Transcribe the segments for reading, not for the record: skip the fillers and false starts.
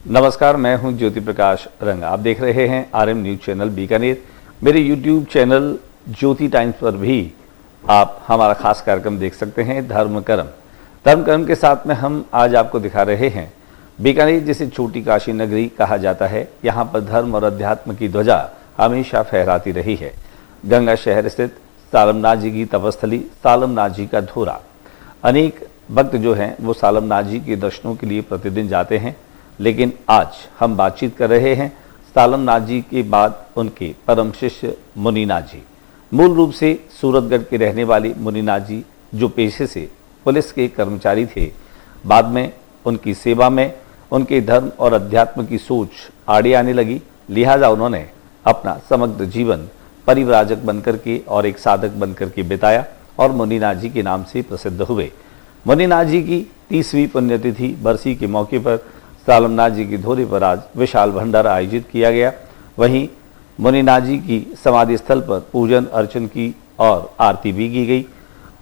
नमस्कार, मैं हूं ज्योति प्रकाश रंग। आप देख रहे हैं आरएम न्यूज चैनल बीकानेर। मेरे यूट्यूब चैनल ज्योति टाइम्स पर भी आप हमारा खास कार्यक्रम देख सकते हैं, धर्म कर्म के साथ में हम आज आपको दिखा रहे हैं बीकानेर, जिसे छोटी काशी नगरी कहा जाता है। यहाँ पर धर्म और अध्यात्म की ध्वजा हमेशा फहराती रही है। गंगा शहर स्थित सालमनाथ जी की तपस्थली, सालमनाथ जी का धोरा। अनेक भक्त जो हैं वो सालमनाथ जी के दर्शनों के लिए प्रतिदिन जाते हैं, लेकिन आज हम बातचीत कर रहे हैं सालमनाथ जी के बाद उनके परम शिष्य मुनिनाथ जी। मूल रूप से सूरतगढ़ के रहने वाले मुनिनाथ जी, जो पेशे से पुलिस के कर्मचारी थे, बाद में उनकी सेवा में उनके धर्म और अध्यात्म की सोच आड़े आने लगी। लिहाजा उन्होंने अपना समग्र जीवन परिव्राजक बनकर के और एक साधक बनकर के बिताया और मुनिनाथ जी के नाम से प्रसिद्ध हुए। मुनिनाथ जी की 30वीं पुण्यतिथि बरसी के मौके पर सालमनाथ जी की धोरे पर आज विशाल भंडारा आयोजित किया गया। वहीं मुनिनाथ जी की समाधि स्थल पर पूजन अर्चन की और आरती भी की गई।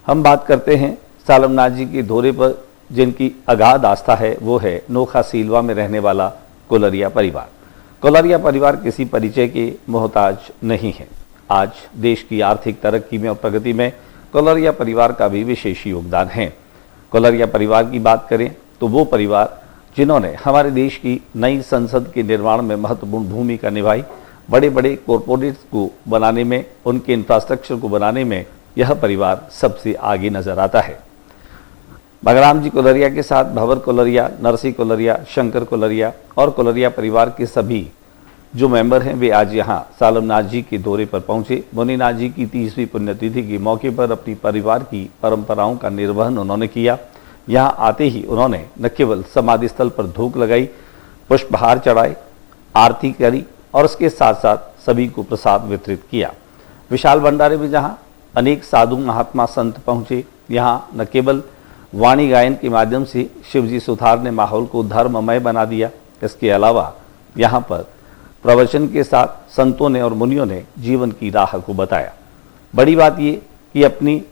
हम बात करते हैं सालमनाथ जी के धोरे पर जिनकी अगाध आस्था है, वो है नोखा सीलवा में रहने वाला कोलरिया परिवार। कोलरिया परिवार किसी परिचय के मोहताज नहीं है। आज देश की आर्थिक तरक्की में और प्रगति में कोलरिया परिवार का भी विशेष योगदान है। कोलरिया परिवार की बात करें तो वो परिवार जिन्होंने हमारे देश की नई संसद के निर्माण में महत्वपूर्ण भूमिका निभाई। बड़े बड़े कॉरपोरेट्स को बनाने में, उनके इंफ्रास्ट्रक्चर को बनाने में यह परिवार सबसे आगे नजर आता है। बगराम जी कोलरिया के साथ भंवर कोलरिया, नरसी कोलरिया, शंकर कोलरिया और कोलरिया परिवार के सभी जो मेंबर हैं, वे आज यहाँ सालमनाथ जी के दौरे पर पहुंचे। मुनिनाथ जी की 30वीं पुण्यतिथि के मौके पर अपनी परिवार की परंपराओं का निर्वहन उन्होंने किया। यहाँ आते ही उन्होंने न केवल समाधि स्थल पर धूप लगाई, पुष्पहार चढ़ाए, आरती करी और उसके साथ साथ सभी को प्रसाद वितरित किया। विशाल भंडारे में जहाँ अनेक साधु महात्मा संत पहुँचे, यहाँ न केवल वाणी गायन के माध्यम से शिवजी सुथार ने माहौल को धर्ममय बना दिया, इसके अलावा यहाँ पर प्रवचन के साथ संतों ने और मुनियों ने जीवन की राह को बताया। बड़ी बात ये कि अपनी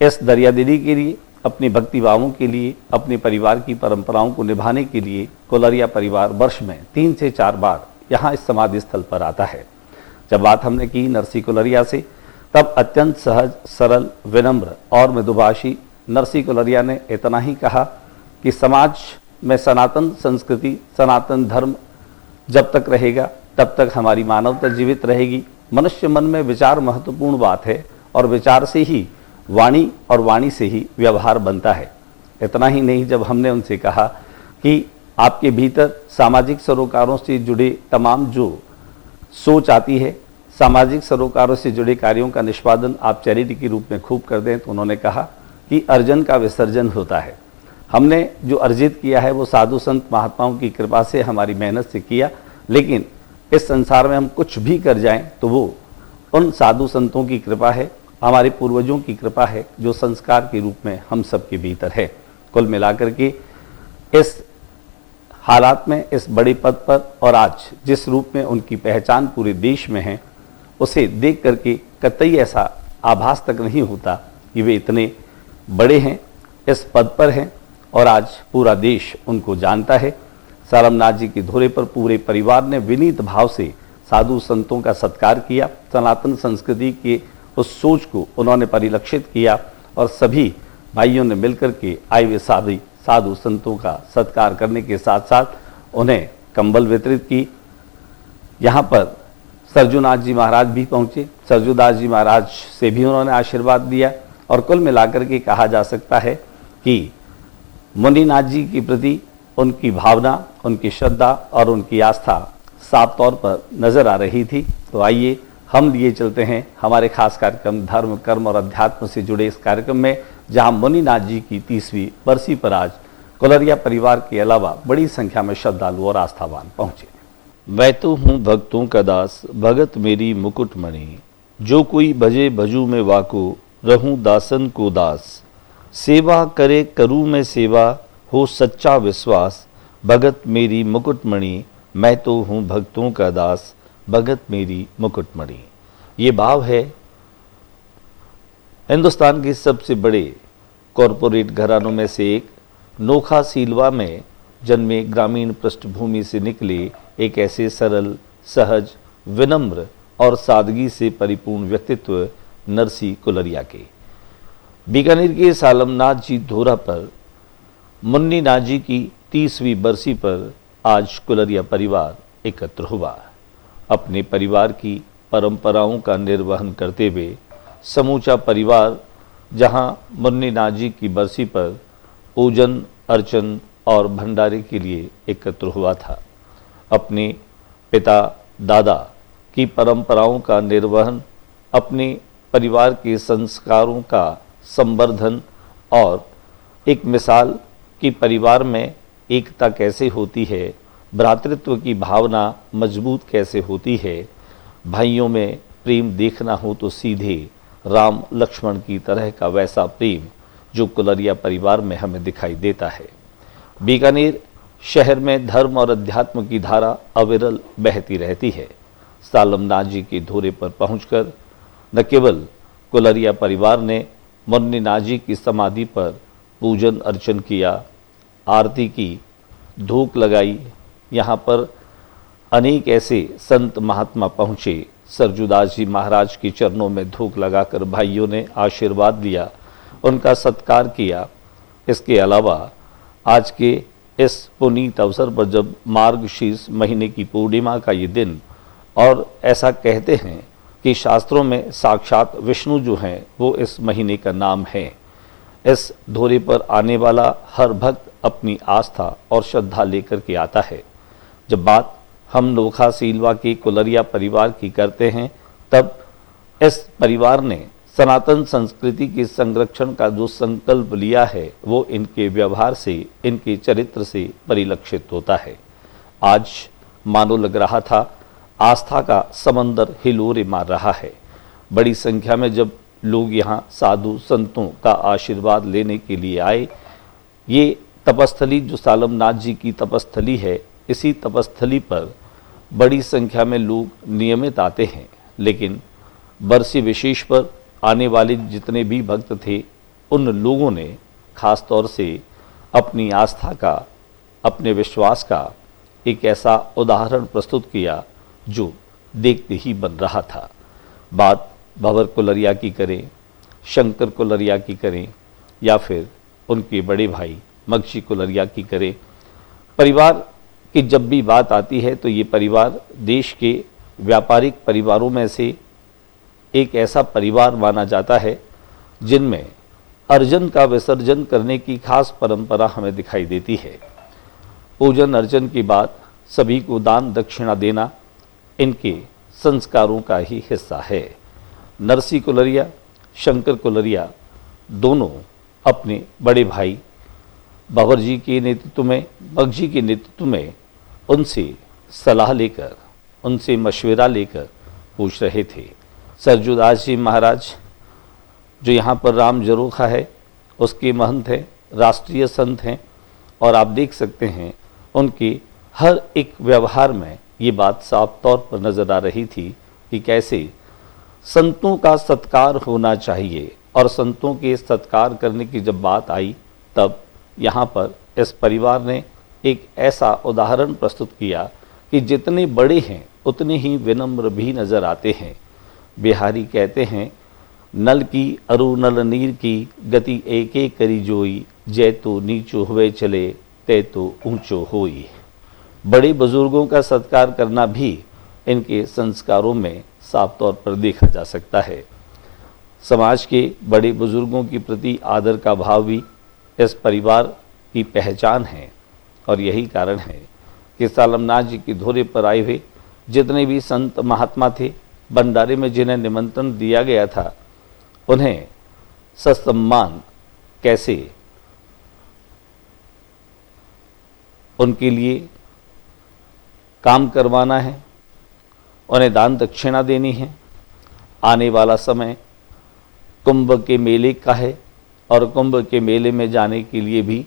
इस दरियादिली के लिए, अपने भक्ति भावों के लिए, अपने परिवार की परंपराओं को निभाने के लिए कोलरिया परिवार वर्ष में 3 से 4 बार यहाँ इस समाधि स्थल पर आता है। जब बात हमने की नरसी कोलरिया से, तब अत्यंत सहज, सरल, विनम्र और मृदुभाषी नरसी कोलरिया ने इतना ही कहा कि समाज में सनातन संस्कृति, सनातन धर्म जब तक रहेगा तब तक हमारी मानवता जीवित रहेगी। मनुष्य मन में विचार महत्वपूर्ण बात है और विचार से ही वाणी और वाणी से ही व्यवहार बनता है। इतना ही नहीं, जब हमने उनसे कहा कि आपके भीतर सामाजिक सरोकारों से जुड़े तमाम जो सोच आती है, सामाजिक सरोकारों से जुड़े कार्यों का निष्पादन आप चैरिटी के रूप में खूब कर दें, तो उन्होंने कहा कि अर्जन का विसर्जन होता है। हमने जो अर्जित किया है वो साधु संत महात्माओं की कृपा से, हमारी मेहनत से किया, लेकिन इस संसार में हम कुछ भी कर जाएं तो वो उन साधु संतों की कृपा है, हमारे पूर्वजों की कृपा है, जो संस्कार के रूप में हम सबके भीतर है। कुल मिलाकर के इस हालात में, इस बड़े पद पर और आज जिस रूप में उनकी पहचान पूरे देश में है, उसे देख करके कतई ऐसा आभास तक नहीं होता कि वे इतने बड़े हैं, इस पद पर हैं और आज पूरा देश उनको जानता है। सालमनाथ जी के धोरे पर पूरे परिवार ने विनीत भाव से साधु संतों का सत्कार किया। सनातन संस्कृति के उस सोच को उन्होंने परिलक्षित किया और सभी भाइयों ने मिलकर के आए हुए साधु संतों का सत्कार करने के साथ साथ उन्हें कंबल वितरित की। यहाँ पर सरजूनाथ जी महाराज भी पहुँचे। सरजूदास जी महाराज से भी उन्होंने आशीर्वाद दिया और कुल मिलाकर के कहा जा सकता है कि मुनिनाथ जी के प्रति उनकी भावना, उनकी श्रद्धा और उनकी आस्था साफ तौर पर नजर आ रही थी। तो आइए हम लिए चलते हैं हमारे खास कार्यक्रम धर्म कर्म और अध्यात्म से जुड़े इस कार्यक्रम में, जहां मुनिनाथ जी की 30वीं बरसी पर आज कोलरिया परिवार के अलावा बड़ी संख्या में श्रद्धालु और आस्थावान पहुंचे। मैं तो हूँ भक्तों का दास, भगत मेरी मुकुटमणि, जो कोई भजे भजू में वाको, रहूं दासन को दास, सेवा करे करूँ मैं सेवा, हो सच्चा विश्वास, भगत मेरी मुकुटमणि, मैं तो हूँ भक्तों का दास, भगत मेरी मुकुटमणि। ये भाव है हिंदुस्तान के सबसे बड़े कॉरपोरेट घरानों में से एक नोखा सीलवा में जन्मे ग्रामीण पृष्ठभूमि से निकले एक ऐसे सरल, सहज, विनम्र और सादगी से परिपूर्ण व्यक्तित्व नरसी कुलरिया के। बीकानेर के सालमनाथ जी धोरा पर मुन्नी नाजी की 30वीं बरसी पर आज कुलरिया परिवार एकत्र हुआ। अपने परिवार की परंपराओं का निर्वहन करते हुए समूचा परिवार जहां मुन्नी नाजी की बरसी पर पूजन, अर्चन और भंडारे के लिए एकत्र हुआ था। अपने पिता दादा की परंपराओं का निर्वहन, अपने परिवार के संस्कारों का संवर्धन और एक मिसाल कि परिवार में एकता कैसे होती है, भ्रातृत्व की भावना मजबूत कैसे होती है, भाइयों में प्रेम देखना हो तो सीधे राम लक्ष्मण की तरह का वैसा प्रेम जो कुलरिया परिवार में हमें दिखाई देता है। बीकानेर शहर में धर्म और अध्यात्म की धारा अविरल बहती रहती है। सालमनाथ जी के धोरे पर पहुंचकर न केवल कुलरिया परिवार ने मुन्नी नाथ जी की समाधि पर पूजन अर्चन किया, आरती की, धूप लगाई, यहाँ पर अनेक ऐसे संत महात्मा पहुँचे। सरजूदास जी महाराज के चरणों में धूप लगाकर भाइयों ने आशीर्वाद लिया, उनका सत्कार किया। इसके अलावा आज के इस पुनीत अवसर पर जब मार्गशीर्ष महीने की पूर्णिमा का ये दिन, और ऐसा कहते हैं कि शास्त्रों में साक्षात विष्णु जो हैं वो इस महीने का नाम है। इस धोरे पर आने वाला हर भक्त अपनी आस्था और श्रद्धा लेकर के आता है। जब बात हम नोखा सीलवा के कुलरिया परिवार की करते हैं, तब इस परिवार ने सनातन संस्कृति के संरक्षण का जो संकल्प लिया है वो इनके व्यवहार से, इनके चरित्र से परिलक्षित होता है। आज मानो लग रहा था आस्था का समंदर हिलोरे मार रहा है। बड़ी संख्या में जब लोग यहाँ साधु संतों का आशीर्वाद लेने के लिए आए, ये तपस्थली जो सालमनाथ जी की तपस्थली है, इसी तपस्थली पर बड़ी संख्या में लोग नियमित आते हैं। लेकिन बरसी विशेष पर आने वाले जितने भी भक्त थे, उन लोगों ने खास तौर से अपनी आस्था का, अपने विश्वास का एक ऐसा उदाहरण प्रस्तुत किया जो देखते ही बन रहा था। बात भंवर कुलरिया की करें, शंकर कुलरिया की करें या फिर उनके बड़े भाई मगशी कुलरिया की करें, परिवार की जब भी बात आती है तो ये परिवार देश के व्यापारिक परिवारों में से एक ऐसा परिवार माना जाता है जिनमें अर्जन का विसर्जन करने की खास परंपरा हमें दिखाई देती है। पूजन अर्चन के बाद सभी को दान दक्षिणा देना इनके संस्कारों का ही हिस्सा है। नरसी कुलरिया, शंकर कुलरिया दोनों अपने बड़े भाई भंवर जी के नेतृत्व में, मगजी के नेतृत्व में उनसे सलाह लेकर, उनसे मशवरा लेकर पूछ रहे थे। सरजूदास जी महाराज जो यहाँ पर राम जरोखा है उसके महंत हैं, राष्ट्रीय संत हैं, और आप देख सकते हैं उनके हर एक व्यवहार में ये बात साफ तौर पर नज़र आ रही थी कि कैसे संतों का सत्कार होना चाहिए। और संतों के सत्कार करने की जब बात आई, तब यहाँ पर इस परिवार ने एक ऐसा उदाहरण प्रस्तुत किया कि जितने बड़े हैं उतने ही विनम्र भी नज़र आते हैं। बिहारी कहते हैं, नल की अरु नल नीर की गति एक एक करी जोई, जय तो नीचो हुए चले तय तो ऊंचो होई। बड़े बुजुर्गों का सत्कार करना भी इनके संस्कारों में साफ तौर पर देखा जा सकता है। समाज के बड़े बुजुर्गों के प्रति आदर का भाव भी इस परिवार की पहचान है। और यही कारण है कि सालमनाथ जी के धोरे पर आए हुए जितने भी संत महात्मा थे, भंडारे में जिन्हें निमंत्रण दिया गया था, उन्हें ससम्मान कैसे उनके लिए काम करवाना है, उन्हें दान दक्षिणा देनी है। आने वाला समय कुंभ के मेले का है और कुंभ के मेले में जाने के लिए भी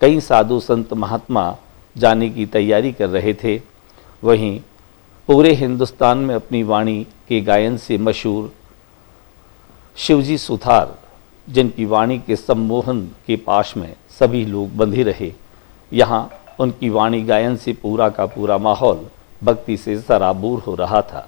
कई साधु संत महात्मा जाने की तैयारी कर रहे थे। वहीं पूरे हिंदुस्तान में अपनी वाणी के गायन से मशहूर शिवजी सुथार, जिनकी वाणी के सम्मोहन के पाश में सभी लोग बंधे रहे, यहाँ उनकी वाणी गायन से पूरा का पूरा माहौल भक्ति से सराबूर हो रहा था।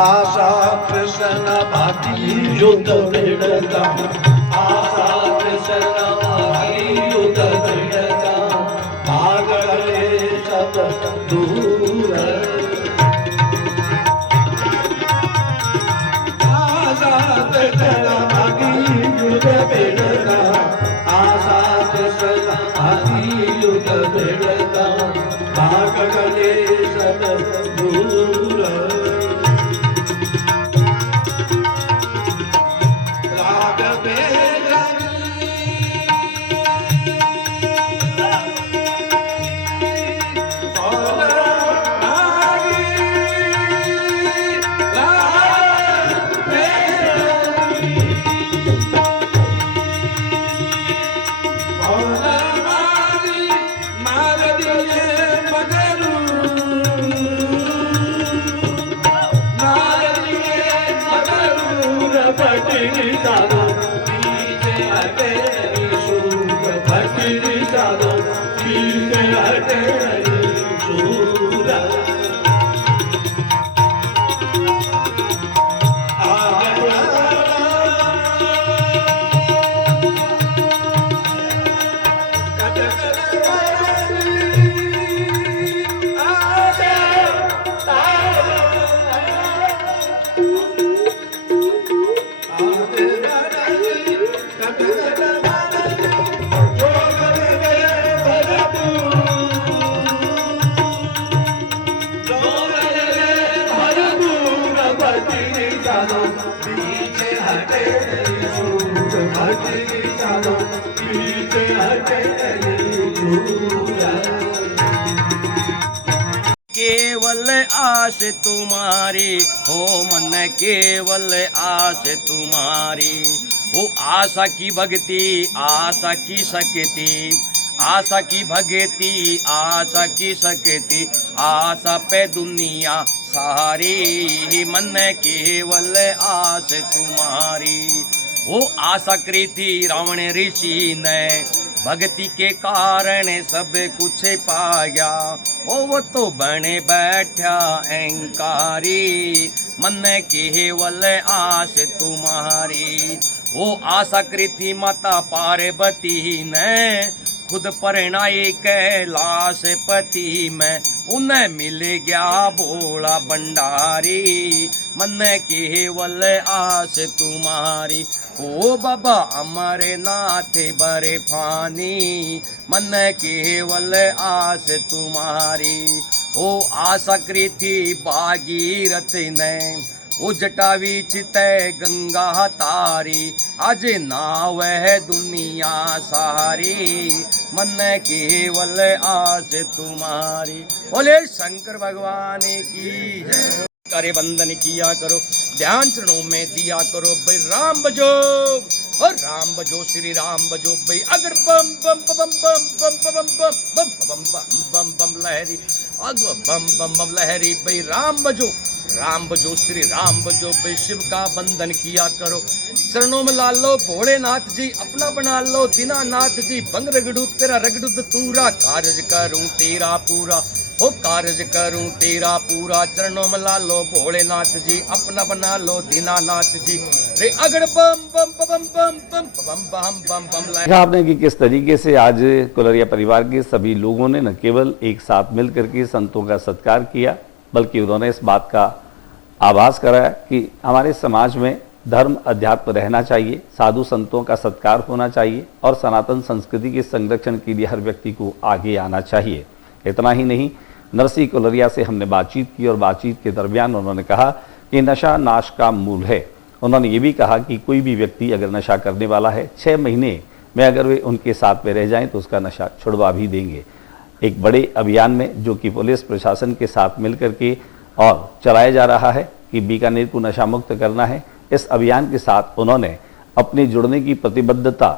आशा कृष्ण भाती युद्ध भिड़ता, आशा कृष्ण भाती युद्ध भिड़ता, भाग गए सब दूर। आशा कृष्ण भाती युद्ध भिड़ता, आशा कृष्ण भाती युद्ध भिड़ता, भाग गए सब दूर। केवल आस तुम्हारी हो मन, केवल आस तुम्हारी हो। आशा की भक्ति, आशा की शक्ति, आशा की भगती आशा की शक्ति आशा पे दुनिया सारी मन केवल आस तुम्हारी। वो आशा करी थी रावण ऋषि ने भक्ति के कारण सब कुछ पाया। वो तो बने बैठा अहंकारी मन केवल आस तुम्हारी। वो आशा करी थी माता पार्वती ने खुद परिणाई कैलाश पति में उन्हें मिल गया भोला भंडारी मन केवल आस तुम्हारी। ओ बाबा अमर नाथ बरे फानी मन केवल आस तुम्हारी। ओ आशा करी थी भागीरथ ने ओ जटावी चितै गंगा तारी आज नाव है दुनिया सारी मन केवल आस तुम्हारी। बोले शंकर भगवान की जय। करे बंदन किया करो ध्यान चरणों में दिया करो भाई राम बजो और राम बजो श्री राम बजो भाई अगर बम बम बम बम बम बम बम बम बम बम बम लहरी अगर बम बम बम लहरी भाई राम बजो श्री राम बजो भाई शिव का बंधन किया करो चरणों में ला लो भोलेनाथ जी अपना बना लो दीनानाथ जी बंग रगड़ू तेरा रगड़ू तूरा कार्य करूं तेरा पूरा हो कार्य करूं तेरा पूरा चरणों में ला लो भोलेनाथ जी अपना बना लो दीनानाथ जी रे अगड़ बम बम बम बम बम बम बम बम बम। देखा आपने कि किस तरीके से आज कुलरिया परिवार के सभी लोगों ने न केवल एक साथ मिल करके संतों का सत्कार किया बल्कि उन्होंने इस बात का आभास कराया कि हमारे समाज में धर्म अध्यात्म रहना चाहिए, साधु संतों का सत्कार होना चाहिए और सनातन संस्कृति के संरक्षण के लिए हर व्यक्ति को आगे आना चाहिए। इतना ही नहीं, नरसिंह कुलरिया से हमने बातचीत की और बातचीत के दरमियान उन्होंने कहा कि नशा नाश का मूल है। उन्होंने ये भी कहा कि कोई भी व्यक्ति अगर नशा करने वाला है 6 महीने में अगर वे उनके साथ में रह जाएं तो उसका नशा छुड़वा भी देंगे। एक बड़े अभियान में जो कि पुलिस प्रशासन के साथ मिलकर के और चलाया जा रहा है कि बीकानेर को नशा मुक्त करना है, इस अभियान के साथ उन्होंने अपने जुड़ने की प्रतिबद्धता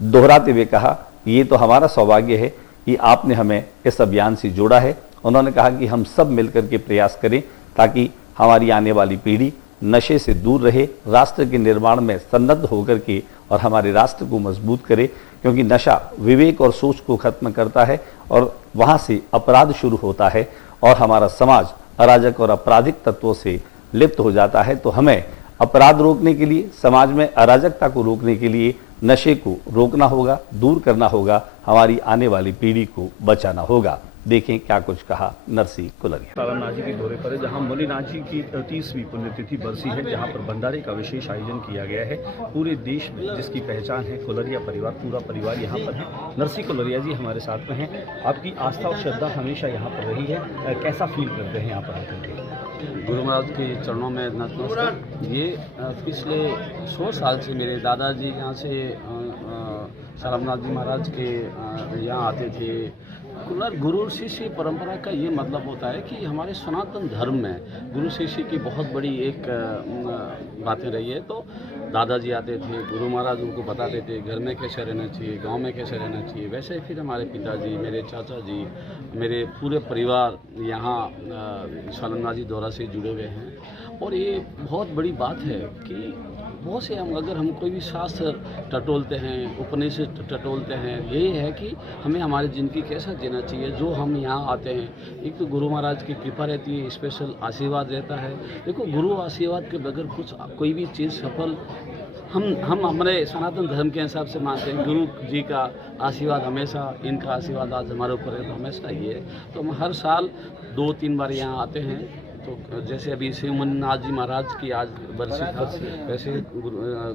दोहराते हुए कहा ये तो हमारा सौभाग्य है कि आपने हमें इस अभियान से जोड़ा है। उन्होंने कहा कि हम सब मिलकर के प्रयास करें ताकि हमारी आने वाली पीढ़ी नशे से दूर रहे, राष्ट्र के निर्माण में सन्नद्ध होकर के और हमारे राष्ट्र को मजबूत करे, क्योंकि नशा विवेक और सोच को खत्म करता है और वहाँ से अपराध शुरू होता है और हमारा समाज अराजक और आपराधिक तत्वों से लिप्त हो जाता है। तो हमें अपराध रोकने के लिए, समाज में अराजकता को रोकने के लिए नशे को रोकना होगा, दूर करना होगा, हमारी आने वाली पीढ़ी को बचाना होगा। देखें क्या कुछ कहा नरसिंह कुलरिया। तारानाथ जी के दौरे पर है जहां मुनिनाथ जी की 30वीं पुण्यतिथि बरसी है, जहां पर भंडारे का विशेष आयोजन किया गया है। पूरे देश में जिसकी पहचान है कुलरिया परिवार, पूरा परिवार यहाँ पर है। नरसिंह कुलरिया जी हमारे साथ में हैं। आपकी आस्था और श्रद्धा हमेशा यहाँ पर रही है, कैसा फील करते हैं यहाँ पर आकर के? गुरु महाराज के चरणों में नतमस्तक। ये पिछले 100 साल से मेरे दादाजी यहाँ से सारनाथ जी महाराज के यहाँ आते थे। गुरु शिष्य परंपरा का ये मतलब होता है कि हमारे सनातन धर्म में गुरु शिष्य की बहुत बड़ी एक बातें रही है। तो दादाजी आते थे, गुरु महाराज उनको बताते थे घर में कैसे रहना चाहिए, गांव में कैसे रहना चाहिए। वैसे फिर हमारे पिताजी, मेरे चाचा जी, मेरे पूरे परिवार यहाँ सारनाथ जी द्वारा से जुड़े हुए हैं। और ये बहुत बड़ी बात है कि बहुत से अगर हम कोई भी शास्त्र टटोलते हैं, उपनिषद टटोलते हैं, यही है कि हमें हमारी ज़िंदगी कैसा जीना चाहिए। जो हम यहाँ आते हैं, एक तो गुरु महाराज की कृपा रहती है, स्पेशल आशीर्वाद रहता है। देखो गुरु आशीर्वाद के बगैर कोई भी चीज़ सफल हम हमारे सनातन धर्म के हिसाब से मानते हैं। गुरु जी का आशीर्वाद हमेशा, इनका आशीर्वाद आज हमारे ऊपर है तो हमेशा ये है। तो हम हर साल 2-3 बार यहाँ आते हैं। तो जैसे अभी शिव मुनिनाथ जी महाराज की आज बरसी था, वैसे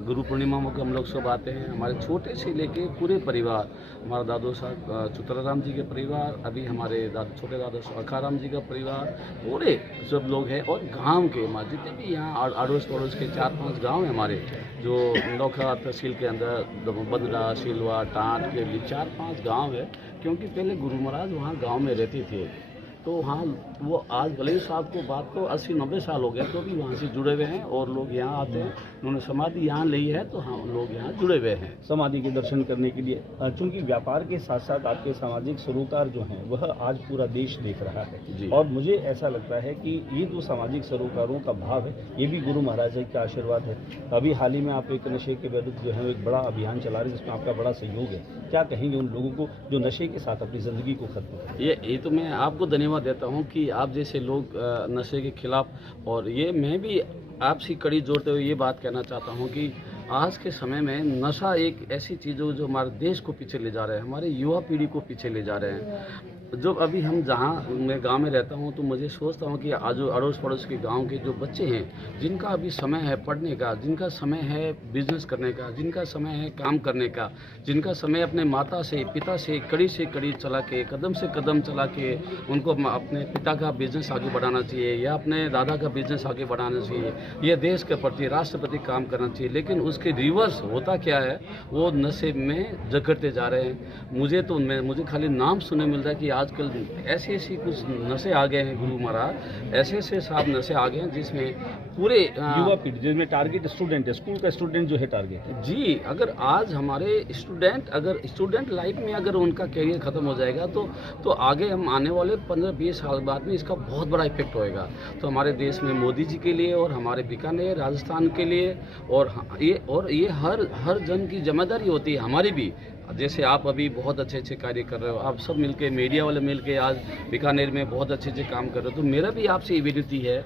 गुरु पूर्णिमा में हम लोग सब आते हैं। हमारे छोटे से लेके पूरे परिवार, हमारा दादो साहब चुतराराम जी के परिवार, अभी हमारे छोटे दादा अखाराम जी का परिवार, पूरे सब लोग हैं। और गांव के हमारे जितने भी यहाँ अड़ोस पड़ोस के 4-5 गांव हैं हमारे, जो नौखा तहसील के अंदर बंदरा, सिलवा, टाट के लिए 4-5 गाँव है। क्योंकि पहले गुरु महाराज वहाँ गाँव में रहते थे। तो हाँ, वो आज भले ही साहब को बात को 80-90 साल हो गए तो भी वहाँ से जुड़े हुए हैं और लोग यहाँ आते हैं। उन्होंने समाधि यहाँ ली है तो हाँ, लोग यहाँ जुड़े हुए हैं समाधि के दर्शन करने के लिए। चूंकि व्यापार के साथ साथ आपके सामाजिक सरोकार जो हैं वह आज पूरा देश देख रहा जी। है, और मुझे ऐसा लगता है कि ये जो सामाजिक सरोकारों का भाव है ये भी गुरु महाराज जी का आशीर्वाद है। अभी हाल ही में आप एक नशे के विरुद्ध जो है एक बड़ा अभियान चला रहे हैं जिसमें आपका बड़ा सहयोग है। क्या कहेंगे उन लोगों को जो नशे के साथ अपनी ज़िंदगी को खत्म करें? ये तो मैं आपको धन्यवाद देता हूँ कि आप जैसे लोग नशे के खिलाफ, और ये मैं भी आपसी कड़ी जोड़ते हुए ये बात कहना चाहता हूँ कि आज के समय में नशा एक ऐसी चीज़ हो जो हमारे देश को पीछे ले जा रहे हैं, हमारे युवा पीढ़ी को पीछे ले जा रहे हैं। जो अभी हम जहाँ मैं गांव में रहता हूँ तो मुझे सोचता हूँ कि आज अड़ोस पड़ोस के गांव के जो बच्चे हैं जिनका अभी समय है पढ़ने का, जिनका समय है बिजनेस करने का, जिनका समय है काम करने का, जिनका समय अपने माता से पिता से कड़ी चला के कदम से कदम चला के उनको अपने पिता का बिजनेस आगे बढ़ाना चाहिए या अपने दादा का बिजनेस आगे बढ़ाना चाहिए, ये देश के प्रति राष्ट्र प्रति काम करना चाहिए। लेकिन उसके रिवर्स होता क्या है, वो नशे में जकड़ते जा रहे हैं। मुझे खाली नाम सुनने मिल रहा है कि आजकल ऐसे कुछ नशे आ गए हैं गुरु महाराज, ऐसे साहब नशे आ गए हैं जिसमें पूरे युवा पीढ़ी जिसमें टारगेट स्टूडेंट है, स्कूल का स्टूडेंट जो है टारगेट है। जी, अगर आज हमारे स्टूडेंट लाइफ में अगर उनका कैरियर ख़त्म हो जाएगा तो आगे हम आने वाले 15-20 साल बाद में इसका बहुत बड़ा इफेक्ट होएगा। तो हमारे देश में मोदी जी के लिए और हमारे बीकानेर राजस्थान के लिए और ये हर जन की जिम्मेदारी होती है, हमारी भी। जैसे आप अभी बहुत अच्छे कार्य कर रहे हो, आप सब मिलके मीडिया वाले मिलके आज बीकानेर में बहुत अच्छे काम कर रहे हो, तो मेरा भी आपसे ये विनती है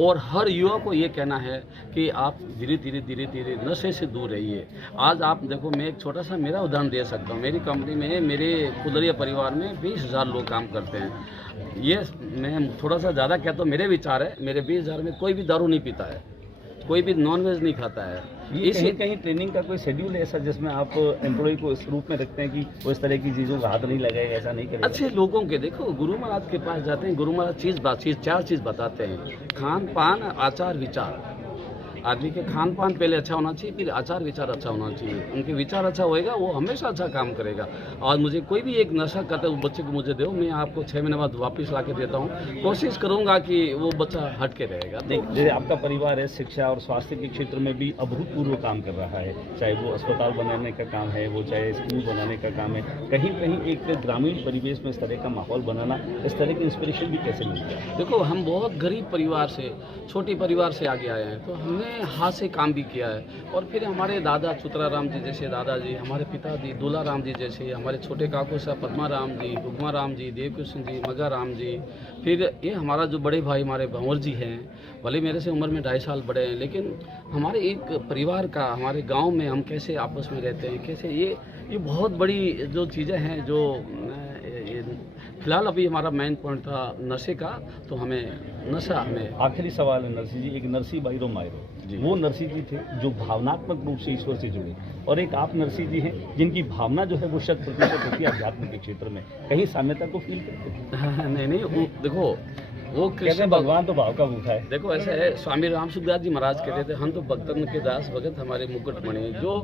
और हर युवा को ये कहना है कि आप धीरे धीरे नशे से दूर रहिए। आज आप देखो, मैं एक छोटा सा मेरा उदाहरण दे सकता हूँ। मेरी कंपनी में मेरे कुलरिया परिवार में 20,000 लोग काम करते हैं। ये मैं थोड़ा सा ज़्यादा कहता हूँ, मेरे विचार है, मेरे 20,000 में कोई भी दारू नहीं पीता है, कोई भी नॉनवेज नहीं खाता है। ये कहीं ट्रेनिंग का कोई शेड्यूल है ऐसा जिसमें आप एम्प्लॉय को इस रूप में रखते हैं कि वो इस तरह की चीज़ों का हाथ नहीं लगाएगा, ऐसा नहीं करेगा? अच्छे लोगों के देखो, गुरु महाराज के पास जाते हैं, गुरु महाराज 4 चीज़ बताते हैं: खान पान, आचार विचार। आदमी के खान पान पहले अच्छा होना चाहिए, फिर आचार विचार अच्छा होना चाहिए। उनके विचार अच्छा होएगा, वो हमेशा अच्छा काम करेगा। और मुझे कोई भी एक नशा करता है, वो बच्चे को मुझे दो, मैं आपको 6 महीने बाद वापस ला के देता हूँ। कोशिश करूँगा कि वो बच्चा हट के रहेगा। जैसे आपका परिवार है, शिक्षा और स्वास्थ्य के क्षेत्र में भी अभूतपूर्व काम कर रहा है, चाहे वो अस्पताल बनाने का काम है, वो चाहे स्कूल बनाने का काम है। कहीं एक ग्रामीण परिवेश में इस तरह का माहौल बनाना, इस तरह की इंस्पिरेशन भी कैसे मिलती है? देखो, हम बहुत गरीब परिवार से, छोटे परिवार से आगे आए हैं, तो हमने हाथ से काम भी किया है। और फिर हमारे दादा चुतराराम जी जैसे दादाजी, हमारे पिताजी दूलाराम जी जैसे, हमारे छोटे काकू साहब पद्माराम जी, उगमाराम जी, देवकृष्ण जी, मगाराम जी, फिर ये हमारा जो बड़े भाई हमारे भंवर जी हैं, भले मेरे से उम्र में 2.5 साल बड़े हैं, लेकिन हमारे एक परिवार का, हमारे गाँव में हम कैसे आपस में रहते हैं, कैसे ये बहुत बड़ी जो चीज़ें हैं। जो फिलहाल अभी हमारा मेन पॉइंट था नशे का, तो हमें आखिरी सवाल है नरसी जी, एक नरसी बाईरो मायरो, वो नरसी जी थे जो भावनात्मक रूप से ईश्वर से जुड़े, और एक आप नरसी जी हैं जिनकी भावना जो है वो 100% होती है अध्यात्म के क्षेत्र में। कहीं साम्यता को फील करते हैं? नहीं, देखो, वो कृष्ण भगवान तो भाव का भूखा है। देखो, ऐसा है, स्वामी राम सुखदास जी महाराज कहते थे, हम तो भक्तन के दास भगत हमारे मुकुटमणि। जो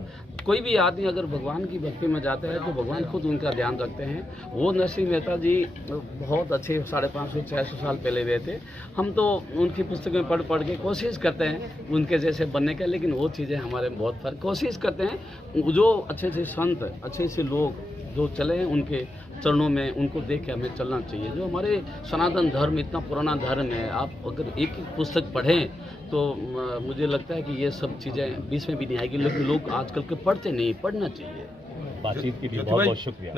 कोई भी आदमी अगर भगवान की भक्ति में जाता है तो भगवान खुद उनका ध्यान रखते हैं। वो नरसिंह मेहता जी बहुत अच्छे 550-600 साल पहले रहे थे। हम तो उनकी पुस्तकें पढ़ के कोशिश करते हैं उनके जैसे बनने का, लेकिन वो चीज़ें हमारे में बहुत फर्क। कोशिश करते हैं जो अच्छे से संत, अच्छे से लोग जो चले हैं उनके चरणों में, उनको देख के हमें चलना चाहिए। जो हमारे सनातन धर्म इतना पुराना धर्म है, आप अगर एक पुस्तक पढ़ें तो मुझे लगता है कि ये सब चीज़ें बीच में भी नहीं आएगी। लेकिन लोग आजकल के पढ़ते नहीं, पढ़ना चाहिए। बातचीत के लिए बहुत बहुत शुक्रिया।